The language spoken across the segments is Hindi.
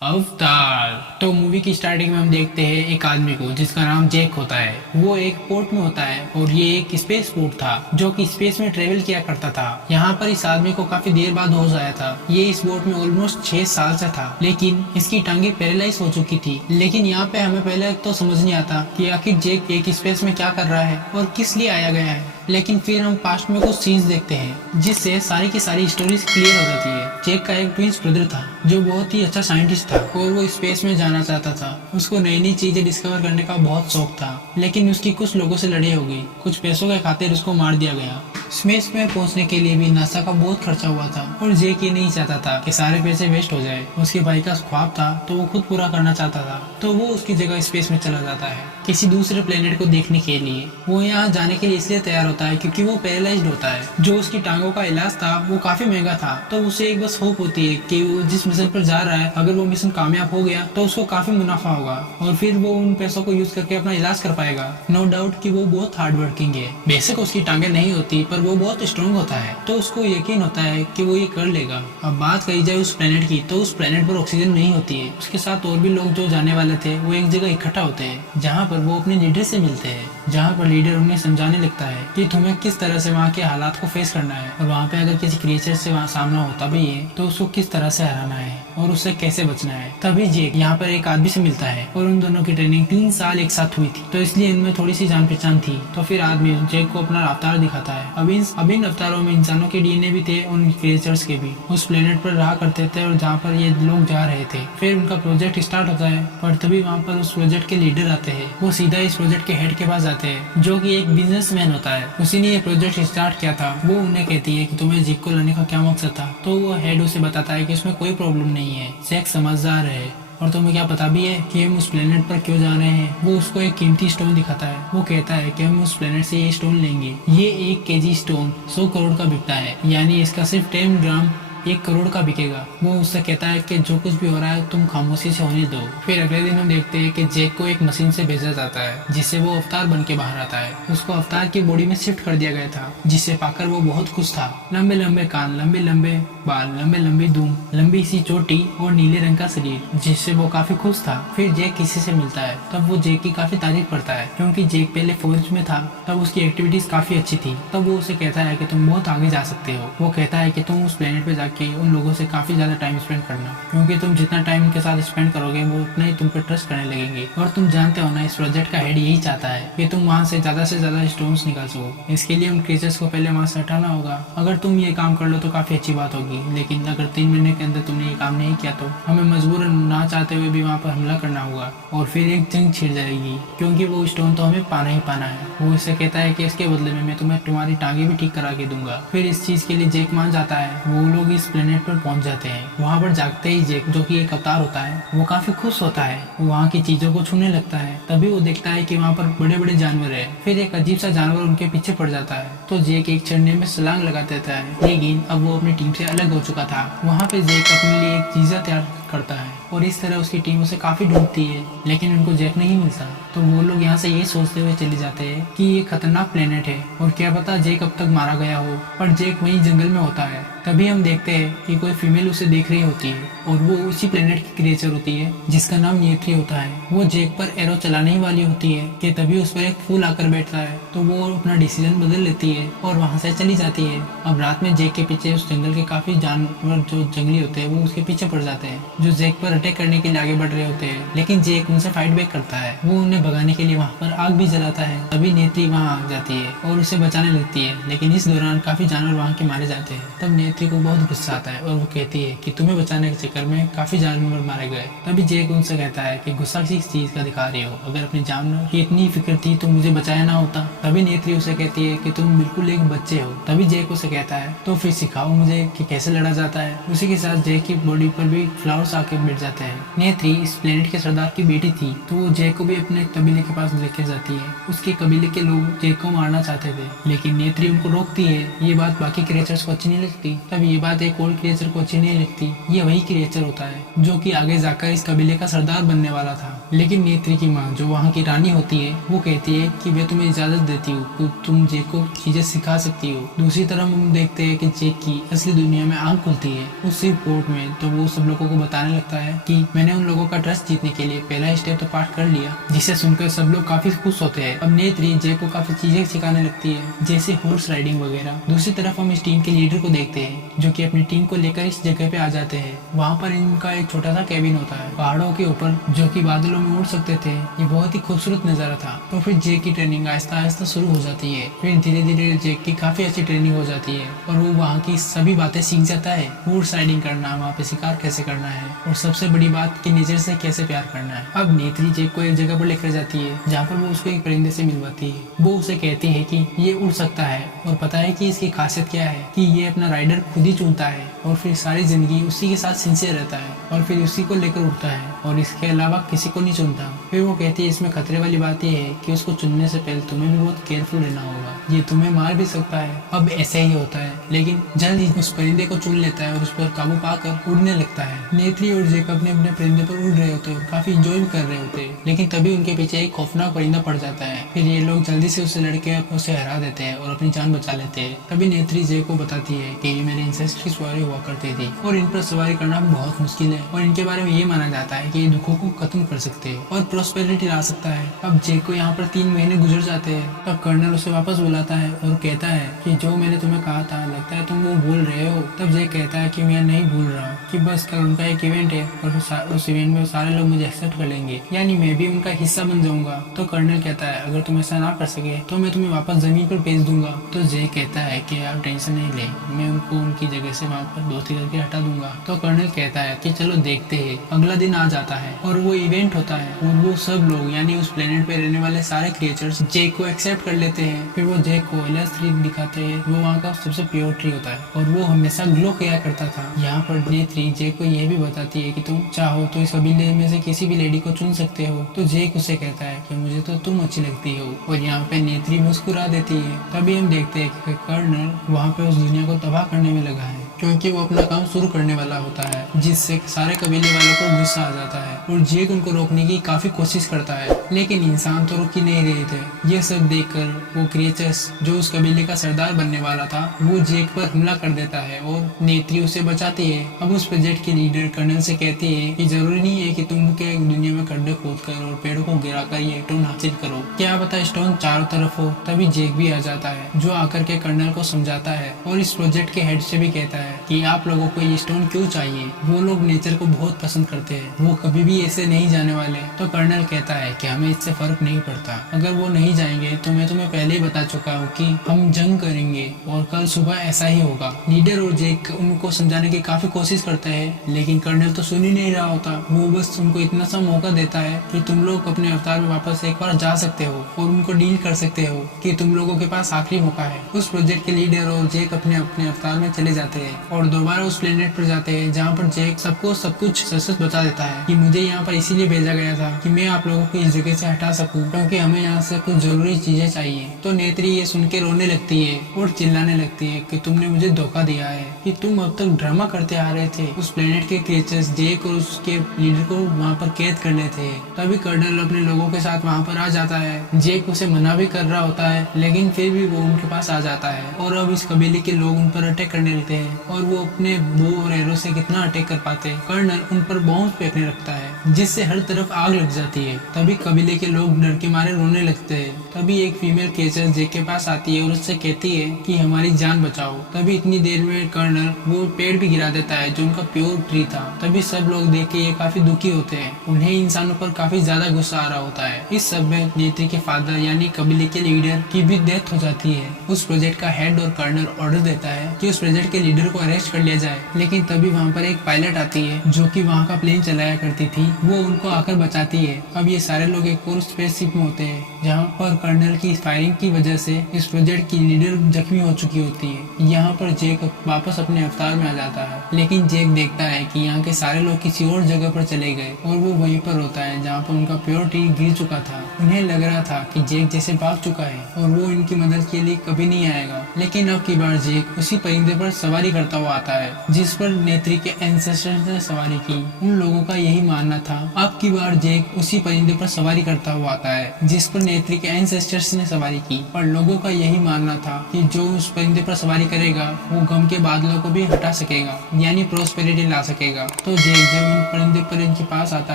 अवतार। तो मूवी की स्टार्टिंग में हम देखते हैं एक आदमी को जिसका नाम जैक होता है। वो एक पोर्ट में होता है और ये एक स्पेस पोर्ट था जो कि स्पेस में ट्रेवल किया करता था। यहाँ पर इस आदमी को काफी देर बाद होश आया था। ये इस बोट में ऑलमोस्ट 6 साल से था, लेकिन इसकी टांगे पैरालाइज हो चुकी थी। लेकिन यहाँ पे हमें पहले तो समझ नहीं आता कि आखिर जैक एक स्पेस में क्या कर रहा है और किस लिए आया गया है। लेकिन फिर हम पास्ट में कुछ सीन्स देखते हैं जिससे सारी की सारी स्टोरीज क्लियर हो जाती है। जैक का एक ट्विंस ब्रदर था जो बहुत ही अच्छा साइंटिस्ट था और वो स्पेस में जाना चाहता था। उसको नई नई चीजें डिस्कवर करने का बहुत शौक था, लेकिन उसकी कुछ लोगों से लड़ाई हो गई। कुछ पैसों के खातिर उसको मार दिया गया। स्पेस में पहुंचने के लिए भी नासा का बहुत खर्चा हुआ था और जैक ये नहीं चाहता था कि सारे पैसे वेस्ट हो जाए। उसके भाई का ख्वाब था तो वो खुद पूरा करना चाहता था, तो वो उसकी जगह स्पेस में चला जाता है किसी दूसरे प्लेनेट को देखने के लिए। वो यहाँ जाने के लिए इसलिए तैयार होता है क्योंकि वो पैरालाइज्ड होता है। जो उसकी टांगों का इलाज था वो काफी महंगा था, तो उसे एक बस होप होती है कि वो जिस मिशन पर जा रहा है, अगर वो मिशन कामयाब हो गया तो उसको काफी मुनाफा होगा और फिर वो उन पैसों को यूज करके अपना इलाज कर पाएगा। नो डाउट कि वो बहुत हार्ड वर्किंग है। बेशक उसकी टांगे नहीं होती पर वो बहुत स्ट्रॉन्ग होता है, तो उसको यकीन होता है कि वो ये कर लेगा। अब बात कही जाए उस प्लेनेट की, तो उस प्लेनेट पर ऑक्सीजन नहीं होती है। उसके साथ और भी लोग जो जाने वाले थे वो एक जगह इकट्ठा होते हैं जहाँ पर वो अपने लीडर से मिलते हैं, जहाँ पर लीडर उन्हें समझाने लगता है कि तुम्हें किस तरह से वहाँ के हालात को फेस करना है और वहाँ पे अगर किसी क्रिएचर से वहाँ सामना होता भी है तो उसको किस तरह से हराना है और उससे कैसे बचना है। तभी जैक यहाँ पर एक आदमी से मिलता है और उन दोनों की ट्रेनिंग 3 साल एक साथ हुई थी, तो इसलिए इनमें थोड़ी सी जान पहचान थी। तो फिर आदमी जैक को अपना अवतार दिखाता है। अब इन अवतारों में इंसानों के डीएनए भी थे और उन क्रिएचर्स के भी। उस प्लेनेट पर रहा करते थे और जहाँ पर ये लोग जा रहे थे। फिर उनका प्रोजेक्ट स्टार्ट होता है, पर तभी वहाँ पर उस प्रोजेक्ट के लीडर आते हैं। वो सीधा इस प्रोजेक्ट के हेड के पास जाते हैं जो कि एक बिजनेसमैन होता है। उसी ने ये प्रोजेक्ट स्टार्ट किया था। वो उन्हें कहती है कि तुम्हें जैक को लाने का क्या मकसद था, तो वो हेड उसे बताता है कि इसमें कोई प्रॉब्लम नहीं है, जैक समझदार है और तुम्हें क्या पता भी है कि हम उस प्लेनेट पर क्यों जा रहे हैं। वो उसको एक कीमती स्टोन दिखाता है। वो कहता है कि हम उस प्लेनेट से ये स्टोन लेंगे। ये 1 केजी स्टोन 100 करोड़ का बिकता है, यानी इसका सिर्फ 10 ग्राम 1 करोड़ का बिकेगा। वो उससे कहता है कि जो कुछ भी हो रहा है तुम खामोशी से होने दो। फिर अगले दिन हम देखते हैं कि जैक को एक मशीन से भेजा जाता है जिससे वो अवतार बन के बाहर आता है। उसको अवतार की बॉडी में शिफ्ट कर दिया गया था, जिसे पाकर वो बहुत खुश था। लंबे लंबे कान, लंबे लंबे बाल, लंबे लंबी दूम, लंबी सी चोटी और नीले रंग का शरीर, जिससे वो काफी खुश था। फिर जैक किसी से मिलता है, तब वो जैक की काफी तारीफ करता है क्योंकि जैक पहले फौज में था, तब उसकी एक्टिविटीज काफी अच्छी थी। तब वो उसे कहता है कि तुम बहुत आगे जा सकते हो। वो कहता है कि तुम उस प्लेनेट पे जाके उन लोगों से काफी ज्यादा टाइम स्पेंड करना, क्योंकि तुम जितना टाइम उनके साथ स्पेंड करोगे वो उतना ही तुम पे ट्रस्ट करने लगेंगे। और तुम जानते हो ना, इस प्रोजेक्ट का हेड यही चाहता है कि तुम वहाँ से ज्यादा स्टोन्स निकाल सको। इसके लिए उन क्रीचर्स को पहले वहाँ से हटाना होगा। अगर तुम ये काम कर लो तो काफी अच्छी बात होगी, लेकिन अगर 3 महीने के अंदर तुमने ये काम नहीं किया तो हमें मजबूरन ना चाहते हुए भी वहाँ पर हमला करना होगा और फिर एक जंग छिड़ जाएगी, क्योंकि वो स्टोन तो हमें पाना ही पाना है। वो इससे कहता है कि इसके बदले में मैं तुम्हें तुम्हारी टांगे भी ठीक करा के दूंगा। फिर इस चीज के लिए जैक मान जाता है। वो लोग इस प्लेनेट पर पहुंच जाते हैं। वहाँ पर जागते ही जैक, जो कि एक अवतार होता है, वो काफी खुश होता है। वो वहाँ की चीजों को छूने लगता है। तभी वो देखता है कि वहाँ पर बड़े बड़े जानवर है। फिर एक अजीब सा जानवर उनके पीछे पड़ जाता है, तो जैक एक चढ़ने में छलांग लगा देता है। लेकिन अब वो अपनी टीम से अलग हो चुका था। वहाँ पे जैक अपने लिए एक चीजा तैयार करता है और इस तरह उसकी टीम उसे काफी ढूंढती है, लेकिन उनको जैक नहीं मिलता। तो वो लोग यहाँ से ये सोचते हुए चले जाते हैं कि ये खतरनाक प्लेनेट है और क्या पता जैक अब तक मारा गया हो। पर जैक वहीं जंगल में होता है। तभी हम देखते हैं कि कोई फीमेल उसे देख रही होती है और वो उसी प्लेनेट की क्रिएचर होती है जिसका नाम नेत्री होता है। वो जैक पर एरो चलाने ही वाली होती है कि तभी उस पर एक फूल आकर बैठता है, तो वो अपना डिसीजन बदल लेती है और वहाँ से चली जाती है। अब रात में जैक के पीछे उस जंगल के काफी जानवर जो जंगली होते हैं वो उसके पीछे पड़ जाते हैं, जो जैक पर अटैक करने के लिए आगे बढ़ रहे होते हैं। लेकिन जैक उनसे फाइट बैक करता है। वो उन्हें भगाने के लिए वहाँ पर आग भी जलाता है। तभी नेत्री वहाँ आ जाती है और उसे बचाने लगती है, लेकिन इस दौरान काफी जानवर वहाँ के मारे जाते हैं। तब नेत्री को बहुत गुस्सा आता है और वो कहती है कि तुम्हें बचाने के चक्कर में काफी जानवर मारे गए। तभी जैक उनसे कहता है कि गुस्सा किस चीज का दिखा रही हो, अगर अपने जानवर की इतनी फिक्र थी तो मुझे बचाया ना होता। तभी नेत्री उसे कहती है कि तुम बिल्कुल एक बच्चे हो। तभी जैक उसे कहता है तो फिर सिखाओ मुझे कि कैसे लड़ा जाता है। उसी के साथ जैक की बॉडी पर भी फ्लावर्स आके बैठ जाते हैं। नेत्री इस प्लेनेट के सरदार की बेटी थी, तो वो जैक को भी अपने कबीले के पास लेकर जाती है। उसके कबीले के लोग जैक को मारना चाहते थे, लेकिन नेत्री उनको रोकती है। ये बात बाकी क्रिएचर्स को अच्छी नहीं लगती। तब ये बात एक और क्रिएचर को अच्छी नहीं लगती। ये वही क्रिएचर होता है जो कि आगे जाकर इस कबीले का सरदार बनने वाला था। लेकिन नेत्री की माँ, जो वहाँ की रानी होती है, वो कहती है कि मैं तुम्हें इजाजत देती हूँ कि तुम जैक को चीजें सिखा सकती हो। दूसरी तरफ हम देखते हैं कि जैक की असली दुनिया में आंख खुलती है उसी पोर्ट में, तो वो सब लोगों को बता बताने लगता है कि मैंने उन लोगों का ट्रस्ट जीतने के लिए पहला स्टेप तो पार कर लिया, जिसे सुनकर सब लोग काफी खुश होते हैं। अब नेत्री जैक को काफी चीजें सिखाने लगती है, जैसे हॉर्स राइडिंग वगैरह। दूसरी तरफ हम इस टीम के लीडर को देखते हैं, जो कि अपनी टीम को लेकर इस जगह पे आ जाते हैं। वहाँ पर इनका एक छोटा सा कैबिन होता है पहाड़ों के ऊपर, जो कि बादलों में उड़ सकते थे। ये बहुत ही खूबसूरत नजारा था। तो फिर जैक की ट्रेनिंग आहिस्ता आहिस्ता शुरू हो जाती है। फिर धीरे धीरे जैक की काफी अच्छी ट्रेनिंग हो जाती है और वो वहाँ की सभी बातें सीख जाता है। हॉर्स राइडिंग करना, वहाँ पे शिकार कैसे करना है, और सबसे बड़ी बात कि नेचर से कैसे प्यार करना है। अब नेत्री जैक को एक जगह पर लेकर जाती है, जहाँ पर वो उसको एक परिंदे से मिलवाती है। वो उसे कहती है कि ये उड़ सकता है और पता है कि इसकी खासियत क्या है, कि ये अपना राइडर खुद ही चुनता है और फिर सारी जिंदगी उसी के साथ सिंसियर रहता है और फिर उसी को लेकर उड़ता है और इसके अलावा किसी को नहीं चुनता। फिर वो कहती है इसमें खतरे वाली बात ये है कि उसको चुनने से पहले तुम्हें भी बहुत केयरफुल रहना होगा, ये तुम्हें मार भी सकता है। अब ऐसे ही होता है, लेकिन जल्द ही उस परिंदे को चुन लेता है और उस पर काबू पाकर उड़ने लगता है। नेत्री और जैक अपने अपने परिंदे पर उड़ रहे होते हैं, काफी इंजॉय भी कर रहे होते हैं, लेकिन तभी उनके पीछे एक खौफनाक परिंदा पड़ जाता है। फिर ये लोग जल्दी से उससे लड़के उसे हरा देते हैं और अपनी जान बचा लेते हैं। तभी नेत्री जैक को बताती है कि ये मेरे इंसेस्ट की सवारी हुआ करती थी और इन पर सवारी करना बहुत मुश्किल है और इनके बारे में ये माना जाता है कि ये दुखों को खत्म कर सकते हैं और प्रोस्पेरिटी ला सकता है। अब जैक को यहाँ पर 3 महीने गुजर जाते हैं। तब कर्नल उसे वापस बुलाता है और कहता है कि जो मैंने तुम्हें कहा था, लगता है तुम वो भूल रहे हो। तब जैक कहता है कि मैं नहीं भूल रहा, कि बस कल उनका एक इवेंट है और उस इवेंट में सारे लोग मुझे एक्सेप्ट कर लेंगे, यानी मैं भी उनका हिस्सा बन जाऊंगा। तो कर्नल कहता है अगर तुम ऐसा ना कर सके तो मैं तुम्हें वापस जमीन पर भेज दूंगा। तो जैक कहता है कि आप टेंशन नहीं ले, मैं उनको उनकी जगह से वहाँ पर दोस्ती करके हटा दूंगा। तो कर्नल कहता है कि चलो देखते हैं। अगला दिन आ जाता है और वो इवेंट होता है और वो सब लोग यानी उस प्लेनेट पे रहने वाले सारे क्रिएचर्स जैक को एक्सेप्ट कर लेते हैं। फिर वो जैक को LS3 दिखाते हैं, वो वहाँ का सबसे प्योर ट्री होता है और वो हमेशा ग्लो किया करता था। यहाँ पर नेत्री जैक को यह भी बताती है कि तुम चाहो तो इस कबीले में से किसी भी लेडी को चुन सकते हो। तो जैक उसे कहता है कि मुझे तो तुम अच्छी लगती हो और यहाँ पे नेत्री मुस्कुरा देती है। तभी हम देखते हैं कि कर्नल वहाँ पे उस दुनिया को तबाह करने में लगा है, क्योंकि वो अपना काम शुरू करने वाला होता है, जिससे सारे कबीले वालों को गुस्सा आ जाता है और जैक उनको रोकने की काफी कोशिश करता है, लेकिन इंसान तो रुक ही नहीं रहे थे। ये सब देखकर वो क्रिएचर्स जो उस कबीले का सरदार बनने वाला था, वो जैक पर हमला कर देता है और नेत्री उसे बचाती है। अब उस प्रोजेक्ट की लीडर कर्नल से कहती है कि जरूरी नहीं है कि तुम के दुनिया में खड्डे खोद कर और पेड़ों को गिरा कर ये स्टोन हासिल करो, क्या पता स्टोन चारों तरफ हो। तभी जैक भी आ जाता है, जो आकर के कर्नल को समझाता है और इस प्रोजेक्ट के हेड से भी कहता है कि आप लोगों को ये स्टोन क्यों चाहिए। वो लोग नेचर को बहुत पसंद करते हैं, वो कभी भी ऐसे नहीं जाने वाले। तो कर्नल कहता है कि हमें इससे फर्क नहीं पड़ता, अगर वो नहीं जाएंगे तो मैं तुम्हें पहले ही बता चुका हूँ कि हम जंग करेंगे और कल सुबह ऐसा ही होगा। लीडर और जैक उनको समझाने की काफी कोशिश करते हैं, लेकिन कर्नल तो सुन ही नहीं रहा होता। वो बस उनको इतना सा मौका देता है कि तुम लोग अपने अवतार में वापस एक बार जा सकते हो और उनको डील कर सकते हो, कि तुम लोगों के पास आखिरी मौका है। उस प्रोजेक्ट के लीडर और जैक अपने अपने अवतार में चले जाते हैं और दोबारा उस प्लेनेट पर जाते हैं, जहाँ पर जैक सबको सब कुछ सच बता देता है कि मुझे यहाँ पर इसीलिए भेजा गया था कि मैं आप लोगों को इस जगह से हटा सकूं, क्योंकि हमें यहाँ से कुछ जरूरी चीजें चाहिए। तो नेत्री ये सुन के रोने लगती है और चिल्लाने लगती है कि तुमने मुझे धोखा दिया है, कि तुम अब तक ड्रामा करते आ रहे थे। उस प्लेनेट के क्रिएचर्स जैक और उसके लीडर को वहाँ पर कैद कर लेते हैं। तभी कर्नल अपने लोगों के साथ वहाँ पर आ जाता है। जैक उसे मना भी कर रहा होता है, लेकिन फिर भी वो उनके पास आ जाता है और अब इस कबीले के लोग उन पर अटैक करने लगते हैं और वो अपने बो और एरो से कितना अटैक कर पाते हैं। कर्नल उन पर बॉम्ब फेंकने लगता है, जिससे हर तरफ आग लग जाती है। तभी कबीले के लोग डर के मारे रोने लगते हैं। तभी एक फीमेल क्रिएचर जैक के पास आती है और उससे कहती है कि हमारी जान बचाओ। तभी इतनी देर में कर्नल वो पेड़ भी गिरा देता है जो उनका प्योर ट्री था। तभी सब लोग देख के ये काफी दुखी होते हैं, उन्हें इंसानों पर काफी ज्यादा गुस्सा आ रहा होता है। इस सब में नेत्री के फादर यानी कबीले के लीडर की भी डेथ हो जाती है। उस प्रोजेक्ट का हेड और कर्नल ऑर्डर देता है कि उस प्रोजेक्ट के लीडर को अरेस्ट कर लिया जाए, लेकिन तभी वहाँ पर एक पायलट आती है जो कि वहाँ का प्लेन चलाया करती थी, वो उनको आकर बचाती है। अब ये सारे लोग एक और स्पेसशिप में होते हैं, जहाँ पर कर्नल की फायरिंग की वजह से इस प्रोजेक्ट की लीडर जख्मी हो चुकी होती है। यहाँ पर जैक वापस अपने अवतार में आ जाता है, लेकिन जैक देखता है कि यहाँ के सारे लोग किसी और जगह पर चले गए और वो वहीं पर होता है जहाँ पर उनका प्योर ट्री गिर चुका था। उन्हें लग रहा था कि जैक जैसे भाग चुका है और वो इनकी मदद के लिए कभी नहीं आएगा, लेकिन अब की बार जैक उसी परिंदे पर सवारी करता हुआ आता है, जिस पर नेत्री के एंसेस्टर्स ने सवारी की। उन लोगों का यही मानना था। अब की बार जैक उसी परिंदे पर सवारी करता हुआ आता है जिस पर नेत्री के एंसेस्टर्स ने सवारी की, पर लोगों का यही मानना था कि जो उस परिंदे पर सवारी करेगा वो गम के बादलों को भी हटा सकेगा, यानी प्रोस्पेरिटी ला सकेगा। तो जैक जब उन परिंदे पर इनके पास आता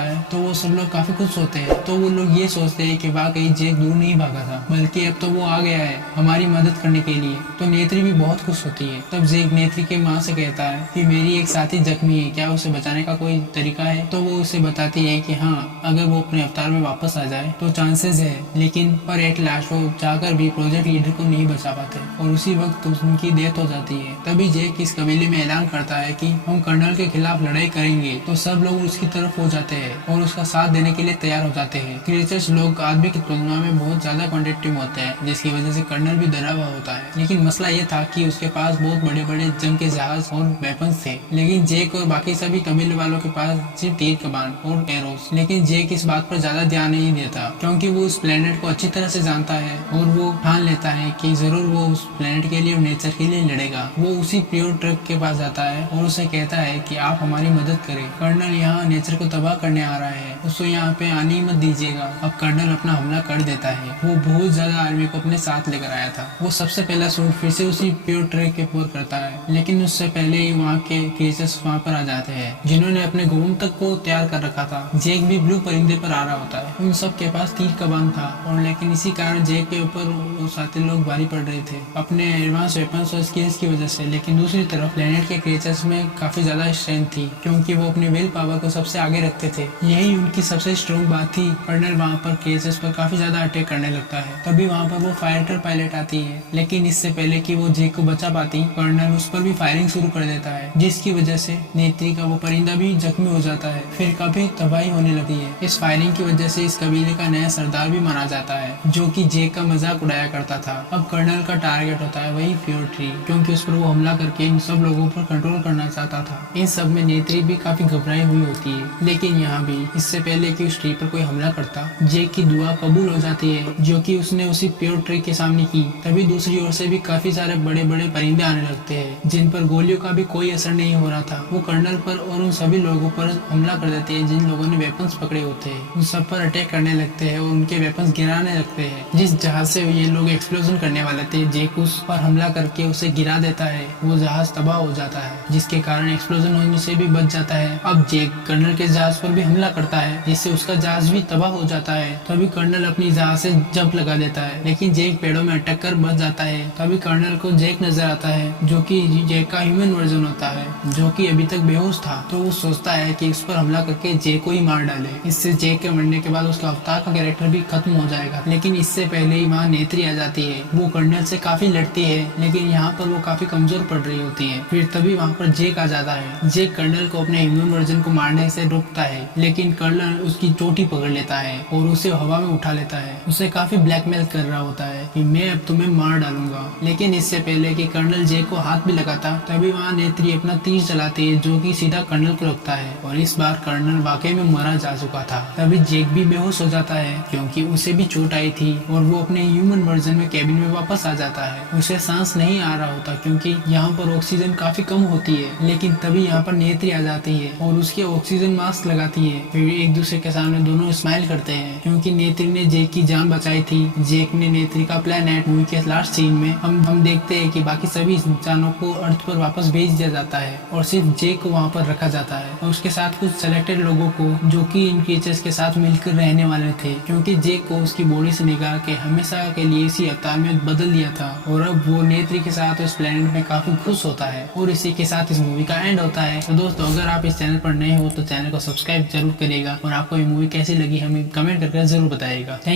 है तो वो सब लोग काफी खुश होते हैं। तो वो लोग ये सोचते हैं कि वाकई जैक दूर नहीं भागा था, बल्कि अब तो वो आ गया है हमारी मदद करने के लिए। तो नेत्री भी बहुत खुश होती है। तब जैक नेत्री के माँ से कहता है कि मेरी एक साथी जख्मी है, क्या उसे बचाने का कोई तरीका है? तो वो उसे बताती है कि हाँ, अगर वो अपने अवतार में वापस आ जाए तो चांसेस है, लेकिन पर एट लास्ट वो चाहकर भी प्रोजेक्ट लीडर को नहीं बचा पाते और उसी वक्त उनकी डेथ हो जाती है। तभी जैक इस कबीले में ऐलान करता है कि हम कर्नल के खिलाफ लड़ाई करेंगे। तो सब लोग उसकी तरफ हो जाते हैं और उसका साथ देने के लिए तैयार हो जाते हैं। क्रिएचर्स लोग आदमी की तुलना में बहुत ज्यादा कॉन्टेक्टिव होते हैं, जिसकी वजह से कर्नल भी डरा हुआ होता है। लेकिन मसला ये था कि उसके पास बहुत बड़े बड़े जंग के जहाज और वेपन्स थे, लेकिन जैक और बाकी सभी कबीले वालों के पास सिर्फ तीर कमान और एरोस। लेकिन जैक इस बात पर ज्यादा ध्यान नहीं देता, क्योंकि वो उस प्लेनेट को अच्छी तरह से जानता है और वो ठान लेता है कि जरूर वो उस प्लेनेट के लिए और नेचर के लिए लड़ेगा। वो उसी प्योर ट्रक के पास जाता है और उसे कहता है कि आप हमारी मदद करें, कर्नल यहाँ नेचर को तबाह करने आ रहा है, उसको यहाँ पे आने ही मत दीजिएगा। अब कर्नल अपना हमला कर देता है। वो बहुत ज्यादा आर्मी को अपने साथ लेकर आया था। वो सबसे पहला शूट फिर से उसी प्योर ट्रक के ऊपर करता है, लेकिन उससे पहले ही वहाँ के क्रिएचर्स वहाँ पर आ जाते हैं जिन्होंने अपने गोमतक को तैयार कर रखा था। जैक भी ब्लू परिंदे पर आ रहा होता है। उन सब के पास तीर कमान था और लेकिन इसी कारण जैक के ऊपर वो साथी लोग भारी पड़ रहे थे अपने एडवांस वेपन्स और स्किल्स की वजह से। लेकिन दूसरी तरफ प्लेनेट के क्रिएचर्स में काफी ज्यादा स्ट्रेंथ थी, क्योंकि वो अपने विल पावर को सबसे आगे रखते थे। यही उनकी सबसे स्ट्रॉन्ग बात थी। कर्नल वहाँ पर क्रिएचर्स पर काफी ज्यादा अटैक करने लगता है। तभी वहाँ पर वो फाइटर पायलट आती है, लेकिन इससे पहले कि वो जैक को बचा पाती, कर्नल उस पर भी फायरिंग शुरू कर देता है, जिसकी वजह से नेत्री का वो परिंदा भी जख्मी हो जाता है। फिर काफी तबाही होने लगी है। इस फायरिंग की वजह से इस कबीले का नया सरदार भी माना जाता है, जो कि जैक का मजाक उड़ाया करता था। अब कर्नल का टारगेट होता है वही प्योर ट्री, क्योंकि उस पर वो हमला करके इन सब लोगों पर कंट्रोल करना चाहता था। इन सब में नेत्री भी काफी घबराई हुई होती है, लेकिन यहाँ भी इससे पहले कि उस ट्री पर कोई हमला करता, जैक की दुआ कबूल हो जाती है, जो कि उसने उसी प्योर ट्री के सामने की। तभी दूसरी ओर से भी काफी सारे बड़े बड़े परिंदे आने लगते हैं, जिन पर गोलियों का भी कोई असर नहीं हो रहा था। वो कर्नल पर और उन सभी लोगों पर हमला कर देते हैं जिन लोगों ने वेपन्स पकड़े होते हैं। उन सब पर अटैक करने लगते हैं और उनके वेपन्स गिराने लगते हैं। जिस जहाज से ये लोग एक्सप्लोजन करने वाले थे, जैक उस पर हमला करके उसे गिरा देता है। वो जहाज तबाह हो जाता है, जिसके कारण एक्सप्लोजन होने से भी बच जाता है। अब जैक कर्नल के जहाज पर भी हमला करता है, जिससे उसका जहाज भी तबाह हो जाता है। तभी कर्नल अपनी जहाज से जंप लगा देता है, लेकिन जैक पेड़ों में अटक कर बच जाता है। तभी कर्नल को जैक नजर आता है, जो कि जैक का ह्यूमन वर्जन होता है, जो कि अभी तक बेहोश था। तो वो सोचता है कि उस पर हमला करके जैक को ही मार डाले। इससे जैक के मरने के बाद उसका अवतार का कैरेक्टर भी खत्म हो जाएगा। लेकिन इससे पहले ही वहाँ नेत्री आ जाती है। वो कर्नल से काफी लड़ती है, लेकिन यहाँ पर वो काफी कमजोर पड़ रही होती है। फिर तभी वहाँ पर जैक आ जाता है। जैक कर्नल को अपने ह्यूमन वर्जन को मारने से रोकता है, लेकिन कर्नल उसकी चोटी पकड़ लेता है और उसे हवा में उठा लेता है। उसे काफी ब्लैकमेल कर रहा होता है कि मैं अब तुम्हें मार डालूंगा। लेकिन इससे पहले कि कर्नल जैक को हाथ भी लगाता, तभी वहाँ नेत्री अपना तीर चलाती है, जो कि सीधा कर्नल को लगता है और इस बार कर्नल वाकई में मारा जा चुका था। तभी जैक भी बेहोश हो जाता है, क्योंकि उसे भी चोट आई थी और वो अपने ह्यूमन वर्जन में कैबिन में वापस आ जाता है। उसे सांस नहीं आ रहा होता, क्योंकि यहाँ पर ऑक्सीजन काफी कम होती है। लेकिन तभी यहाँ पर नेत्री आ जाती है और उसके ऑक्सीजन मास्क लगाती है। फिर एक दूसरे के सामने दोनों स्माइल करते हैं, क्योंकि नेत्री ने जैक की जान बचाई थी। जैक ने नेत्री का प्लेनेट मूवी के लास्ट सीन में हम देखते हैं कि बाकी सभी इंसानों को अर्थ पर वापस भेज दिया जाता है और सिर्फ जैक को वहाँ पर रखा जाता है और उसके साथ कुछ सेलेक्टेड लोगों को, जो कि इन क्रिएचर्स के साथ मिलकर रहने वाले थे, क्योंकि जैक को उसकी बॉडी से निकाल के हमेशा के लिए इसी अवतार में बदल दिया था। और अब वो नेत्री के साथ इस प्लेनेट में काफी खुश होता है और इसी के साथ इस मूवी का एंड होता है। तो दोस्तों, अगर आप इस चैनल पर नए हो तो चैनल को सब्सक्राइब जरूर करिएगा और आपको ये मूवी कैसी लगी हमें कमेंट करके जरूर बताइएगा। थैंक